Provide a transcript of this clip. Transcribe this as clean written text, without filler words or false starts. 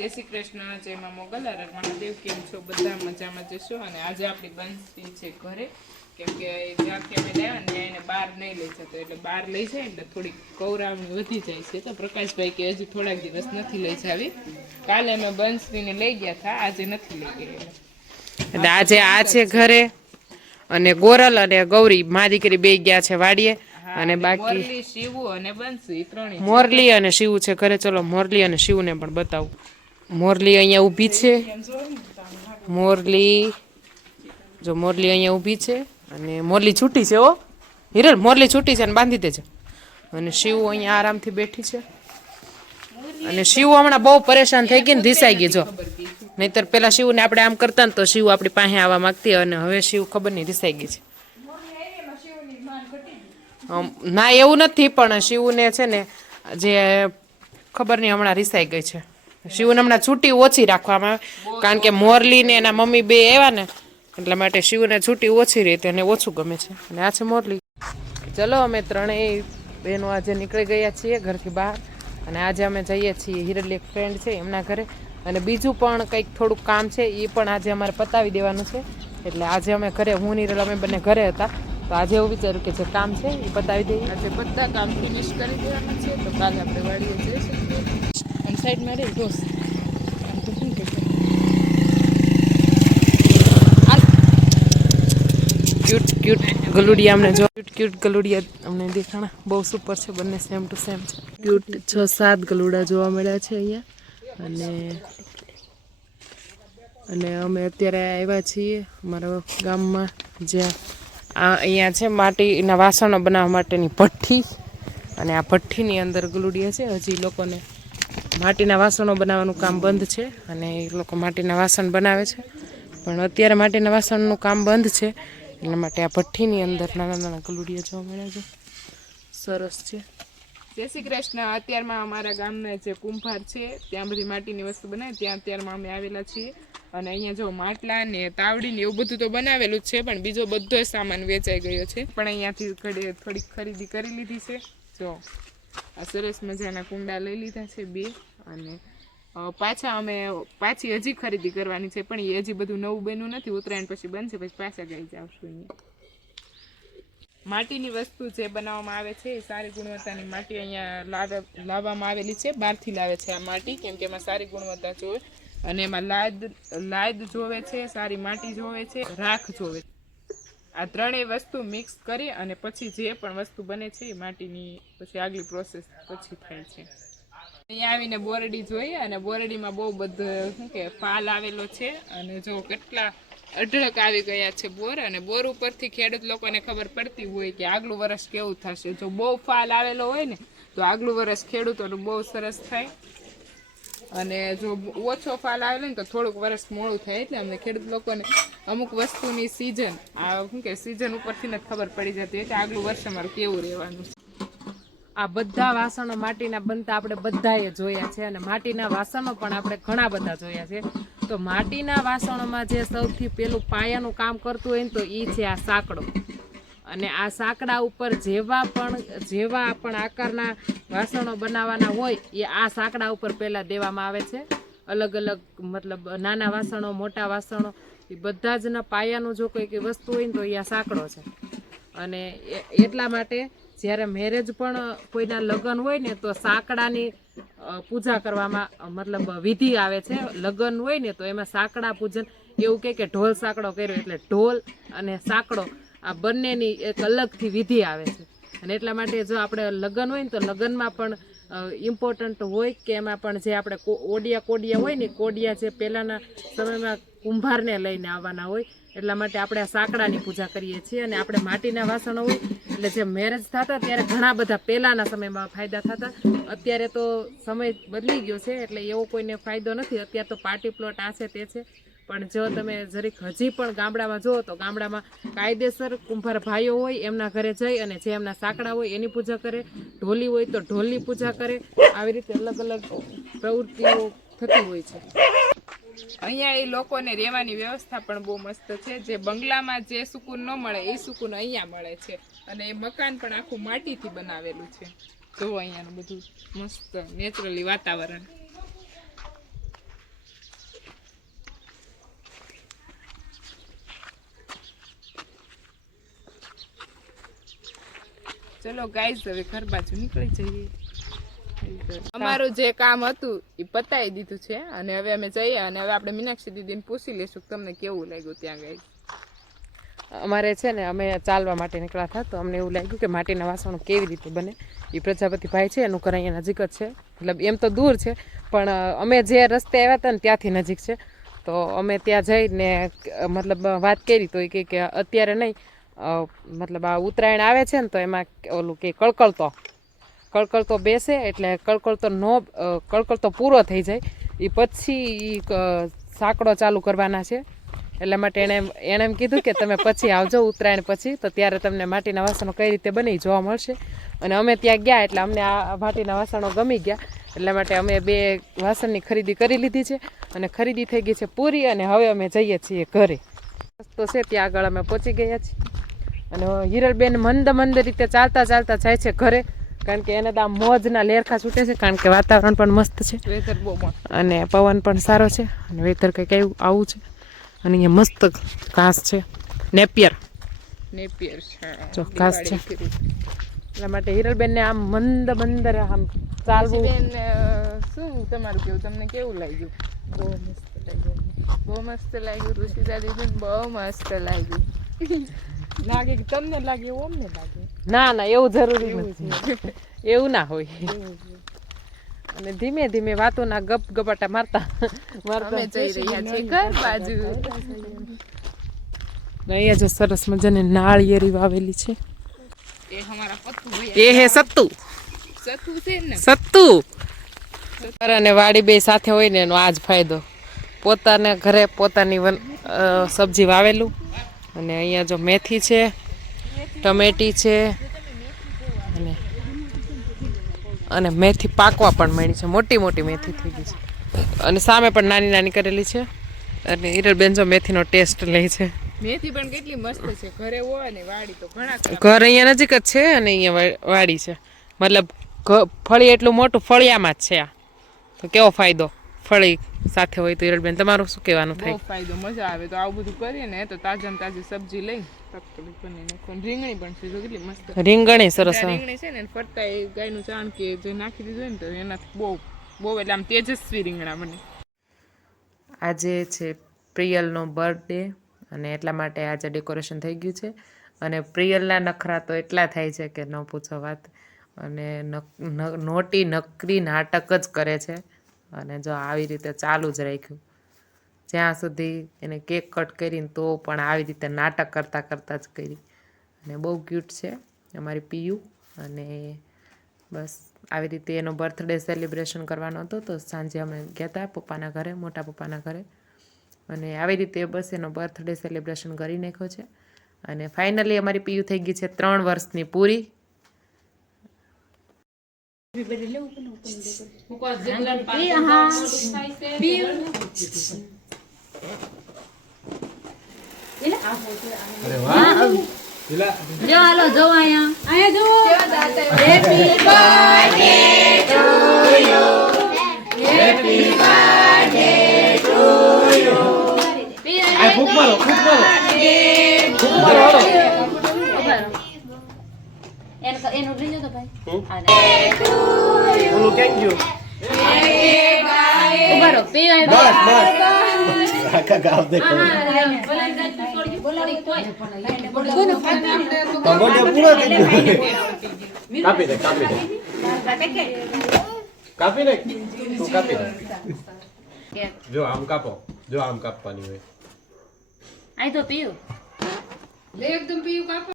જય શ્રી કૃષ્ણ, જય માં મોગલ, હર મહાદેવ. કેમ છો? બધા મજામાં જશો. અને આજે આપણી બંસી છે ઘરે, કેમ કે જ્યાંથી અમે લાવ્યા ને એને બહાર નહીં લઈ જતો, એટલે બહાર લઈ જાય એટલે થોડીક કૌરાવણી વધી જાય છે. તો પ્રકાશભાઈ કે હજી થોડાક દિવસ નથી લઈ જાવી. કાલે અમે બંસરીને લઈ ગયા હતા, આજે નથી લઈ ગયા. એટલે આજે આ છે ઘરે, અને ગોરલ અને ગૌરી મા દીકરી બે ગયા છે વાડીએ. અને બાકી મોરલી, શિવું અને બંસી ત્રણેય. મોરલી અને શિવું છે ઘરે. ચલો મોરલી અને શિવને પણ બતાવું. મોરલી અહીંયા ઊભી છે. મોરલી જો, મોરલી અહીંયા ઊભી છે. અને મોરલી છૂટી છે. ઓ હિરલ, મોરલી છૂટી છે ને બાંધી દેજો. અને શિવ અહીંયા આરામથી બેઠી છે. અને શિવ હમણાં બહુ પરેશાન થઈ ગઈ ને રિસાઈ ગઈ. જો નહીતર પેલા શિવને આપણે આમ કરતા ને તો શિવ આપણી પાસે આવવા માંગતી, અને હવે શિવ ખબર નહીં રિસાઈ ગઈ છે. ના એવું નથી, પણ શિવને છે ને જે ખબર નહીં હમણાં રિસાઈ ગઈ છે. શિવને હમણાં છૂટી ઓછી રાખવામાં આવે, કારણ કે મોરલી ને એના મમ્મી બે આવ્યા ને એટલા માટે શિવને છૂટી ઓછી રહી, તેને ઓછું ગમે છે. અને આ છે મોરલી. ચલો અમે ત્રણેય બહેનો આજે નીકળી ગયા છીએ ઘરથી બહાર, અને આજે અમે જઈએ છીએ હિરલ એક ફ્રેન્ડ છે એમના ઘરે. અને બીજું પણ કંઈક થોડુંક કામ છે, એ પણ આજે અમારે પતાવી દેવાનું છે. એટલે આજે અમે ઘરે, હું ને હિરલ અમે બંને ઘરે હતા, તો આજે એવું વિચાર્યું કે જે કામ છે એ પતાવી દઈએ. આજે બધા કામ ફિનિશ કરી દેવાના છે, તો કાલે આપણે વાડીએ જઈશું. અને સાઈડમાં રહી દોસ્ત આમ તો શું કે ક્યુટ ક્યુટ ગલુડિયા અમને જો, ક્યુટ ક્યુટ ગલુડિયા અમને દેખાણા. બહુ સુપર છે, બંને સેમ ટુ સેમ છે. ક્યુટ 6-7 ગલુડા જોવા મળ્યા છે અહીંયા. અને અમે અત્યારે આવ્યા છીએ અમારા ગામમાં, જ્યાં અહીંયા છે માટીના વાસણો બનાવવા માટેની ભઠ્ઠી. અને આ ભઠ્ઠીની અંદર ગલુડિયા છે. હજી લોકોને માટીના વાસણો બનાવવાનું કામ બંધ છે, અને એ લોકો માટીના વાસણ બનાવે છે. પણ અત્યારે માટીના વાસણનું કામ બંધ છે, એટલા માટે આ ભઠ્ઠીની અંદર નાના નાના ગલુડિયા જોવા મળ્યા છે. સરસ છે. જય શ્રી કૃષ્ણ. અત્યારમાં અમારા ગામના જે કુંભાર છે ત્યાં બધી માટીની વસ્તુ બનાવે, ત્યાં અત્યારમાં અમે આવેલા છીએ. અને અહીંયા જો માટલા ને તાવડી ને એવું બધું તો બનાવેલું જ છે, પણ બીજો બધો સામાન વેચાઈ ગયો છે. પણ અહીંયાથી થોડીક ખરીદી કરી લીધી છે. જો આ સરસ મજાના કુંડા લઈ લીધા છે 2. અને પાછી હજી ખરીદી કરવાની છે, પણ એ હજી બધું નવું બન્યું નથી. ઉત્તરાયણ પછી બનશે, પછી પાછા ગઈ જાવશું. અહીંયા માટીની વસ્તુ જે બનાવવામાં આવે છે એ સારી ગુણવત્તાની માટી અહીંયા લાવવામાં આવેલી છે. બહારથી લાવે છે આ માટી, કેમ કે એમાં સારી ગુણવત્તા જોવે. અને એમાં લાદ જોવે છે, સારી માટી જોવે છે, રાખ જોવે. આ ત્રણેય વસ્તુ મિક્સ કરી અને પછી જે પણ વસ્તુ બને છે એ માટીની પછી આગલી પ્રોસેસ પછી થાય છે. અહીંયા આવીને બોરડી જોઈએ, અને બોરડીમાં બહુ બધું શું કે ફાલ આવેલો છે. અને જો કેટલા અઢળક આવી ગયા છે બોર. અને બોર ઉપરથી ખેડૂત લોકોને ખબર પડતી હોય કે આગલું વર્ષ કેવું થશે. જો બહુ ફાલ આવેલો હોય ને તો આગલું વર્ષ ખેડૂતોનું બહુ સરસ થાય. અને જો ઓછો ફાલ આવેલો ને તો થોડુંક વર્ષ મોડું થાય. એટલે અમને ખેડૂત લોકોને અમુક વસ્તુની સિઝન, આ શું કે સિઝન ઉપરથી જ ખબર પડી જતી હોય કે આગલું વર્ષ અમારું કેવું રહેવાનું છે. આ બધા વાસણો માટીના બનતા આપણે બધાએ જોયા છે, અને માટીના વાસણો પણ આપણે ઘણા બધા જોયા છે. તો માટીના વાસણોમાં જે સૌથી પેલું પાયાનું કામ કરતું હોય ને તો એ છે આ સાંકડો. અને આ સાંકડા ઉપર જેવા પણ આકારના વાસણો બનાવવાના હોય એ આ સાંકડા ઉપર પહેલાં દેવામાં આવે છે. અલગ અલગ મતલબ નાના વાસણો, મોટા વાસણો, એ બધા જના પાયાનું જો કોઈ વસ્તુ હોય ને તો એ આ સાંકડો છે. અને એટલા માટે જ્યારે મેરેજ પણ કોઈના લગ્ન હોય ને તો સાંકડાની પૂજા કરવામાં મતલબ વિધિ આવે છે. લગ્ન હોય ને તો એમાં સાંકડા પૂજન, એવું કે ઢોલ સાંકડો કર્યો, એટલે ઢોલ અને સાંકડો આ બંનેની એક અલગથી વિધિ આવે છે. અને એટલા માટે જો આપણે લગ્ન હોય ને તો લગ્નમાં પણ ઇમ્પોર્ટન્ટ હોય કે એમાં પણ જે આપણે કોડિયા હોય ને, કોડિયા જે પહેલાંના સમયમાં કુંભારને લઈને આવવાના હોય, એટલા માટે આપણે આ સાંકડાની પૂજા કરીએ છીએ. અને આપણે માટીના વાસણો હોય એટલે જે મેરેજ થતા ત્યારે ઘણા બધા પહેલાંના સમયમાં ફાયદા થતા. અત્યારે તો સમય બદલી ગયો છે, એટલે એવો કોઈને ફાયદો નથી. અત્યારે તો પાર્ટી પ્લોટ આ છે તે છે. પણ જો તમે જરીક હજી પણ ગામડામાં જુઓ તો ગામડામાં કાયદેસર કુંભાર ભાઈઓ હોય એમના ઘરે જઈ અને જે એમના સાંકડા હોય એની પૂજા કરે, ઢોલી હોય તો ઢોલની પૂજા કરે. આવી રીતે અલગ અલગ પ્રવૃત્તિઓ થતી હોય છે. અહીંયા એ લોકોને રહેવાની વ્યવસ્થા પણ બહુ મસ્ત છે. જે બંગલામાં જે સુકૂન ન મળે એ સુકૂન અહીંયા મળે છે. અને એ મકાન પણ આખું માટીથી બનાવેલું છે. જો અહીંયાનું બધું મસ્ત નેચરલી વાતાવરણ. ચલો ગાઈસ હવે ઘર બાજુ નીકળી જઈએ. અમારું જે કામ હતું એ પતાવી દીધું છે અને હવે અમે જઈએ અને હવે આપણે મીનાક્ષી દીદીને પૂછી લઈશું કે તમને કેવું લાગ્યું ત્યાં ગાઈસ. અમારે છે ને અમે ચાલવા માટે નીકળ્યા હતા તો અમને એવું લાગ્યું કે માટીના વાસણો કેવી રીતે બને. એ પ્રજાપતિ ભાઈ છે એનું ઘર અહીંયા નજીક જ છે, મતલબ એમ તો દૂર છે પણ અમે જે રસ્તે આવ્યા હતા ને ત્યાંથી નજીક છે. તો અમે ત્યાં જઈને મતલબ વાત કરી તો એ કહે કે અત્યારે નહીં, મતલબ આ ઉત્તરાયણ આવે છે ને તો એમાં ઓલું કે કળકળતો બેસે એટલે કળકળતો પૂરો થઈ જાય એ પછી સાંકડો ચાલુ કરવાના છે. એટલા માટે એણે એમ કીધું કે તમે પછી આવજો ઉત્તરાયણ પછી, તો ત્યારે તમને માટીના વાસણો કઈ રીતે બને જોવા મળશે. અને અમે ત્યાં ગયા એટલે અમને આ માટીના વાસણો ગમી ગયા, એટલા માટે અમે 2 વાસણની ખરીદી કરી લીધી છે અને ખરીદી થઈ ગઈ છે પૂરી. અને હવે અમે જઈએ છીએ ઘરે. રસ્તો છે ત્યાં આગળ અમે પહોંચી ગયા છીએ અને હિરલબેન મંદ રીતે ચાલતા જાય છે ઘરે, કારણ કે એને તો આમ મોજના લેરખા છૂટે છે, કારણ કે વાતાવરણ પણ મસ્ત છે વેધર બહુ મસ્ત અને પવન પણ સારો છે અને વેધર કંઈક એવું આવું છે. અને અહીંયા મસ્ત ઘાસ છે, નેપિયર જો ઘાસ છે. એટલા માટે હિરલબેનને આમ મંદ આમ ચાલવું. શું તમારું કેવું, તમને કેવું લાગ્યું? બહુ મસ્ત લાગ્યું ઋષિતા દીદીને બહુ મસ્ત લાગ્યું. લાગે કે તમને લાગે એવું અમને લાગે? ના એવું જરૂરી નથી, એવું ના હોય. અને ધીમે ધીમે વાતોના ગપાટા મારતા અમે જઈ રહ્યા છીએ ઘર બાજુ. અહીંયા જો સરસ મજાની નાળિયેરી વાવેલી છે. એ હમારા પત્તુ એ હે સત્તુ છે ને, સત્તુ. અને વાડી બે સાથે હોય ને એનો આ જ ફાયદો. પોતાના ઘરે પોતાની સબ્જી વાવેલું. અને અહીંયા જો મેથી છે, ટમેટી છે અને મેથી પાકવા પણ માંડી છે, મોટી મેથી થઈ ગઈ છે. અને સામે પણ નાની કરેલી છે. અને હિરલબેન જો મેથીનો ટેસ્ટ લે છે. મેથી પણ કેટલી મસ્ત છે, ઘરે હોય ને વાડી તો ઘણા ઘર અહીંયા નજીક જ છે અને અહીંયા વાડી છે, મતલબ ફળી એટલું મોટું ફળિયામાં જ છે આ. તો કેવો ફાયદો ફળી સાથે હોય તો. હિરલબેન તમારું શું કહેવાનું થાય? બહુ ફાયદો, મજા આવે. તો આવું બધું કરીએ ને તો તાજી સબ્જી લઈ રીંગણી પણ છે જો કેટલી મસ્ત. રીંગણી સરસ. રીંગણી છે ને ફરતા એ ગાયનું ચાણ કે જે નાખી દીધું હોય ને તો એનાથી બહુ એટલે આમ તેજસ્વી રીંગણા બને. આજે છે પ્રિયલનો બર્થડે અને એટલા માટે આજે ડેકોરેશન થઈ ગયું છે. અને પ્રિયલના નખરા તો એટલા થાય છે કે ન પૂછો વાત. અને નકરી નાટક જ કરે છે. અને જો આવી રીતે ચાલુ જ રાખ્યું જ્યાં સુધી એને કેક કટ કરીને તો પણ આવી રીતે નાટક કરતા જ કરી. અને બહુ ક્યુટ છે અમારી પીયુ. અને બસ આવી રીતે એનો બર્થડે સેલિબ્રેશન કરવાનો હતો તો સાંજે અમે ગયા હતા પપ્પાના ઘરે, મોટા પપ્પાના ઘરે. અને આવી રીતે બસ એનો બર્થડે સેલિબ્રેશન કરી નાખ્યો છે. અને ફાઇનલી અમારી પીયુ થઈ ગઈ છે 3 વર્ષની પૂરી. એનું લઈ જાઓ તો ભાઈ. ઓલું કેમ ગયું? ઉભા રહો. પીવાય બસ આખા ગાવ દેખો. ટમેટા પૂરા થઈ ગયું. કાપી દે. કાપી દે. તું કાપી દે. જો આમ કાપો. જો આમ કાપવાની હોય. આઈ તો પીવું. એકદમ પીયું કાપો.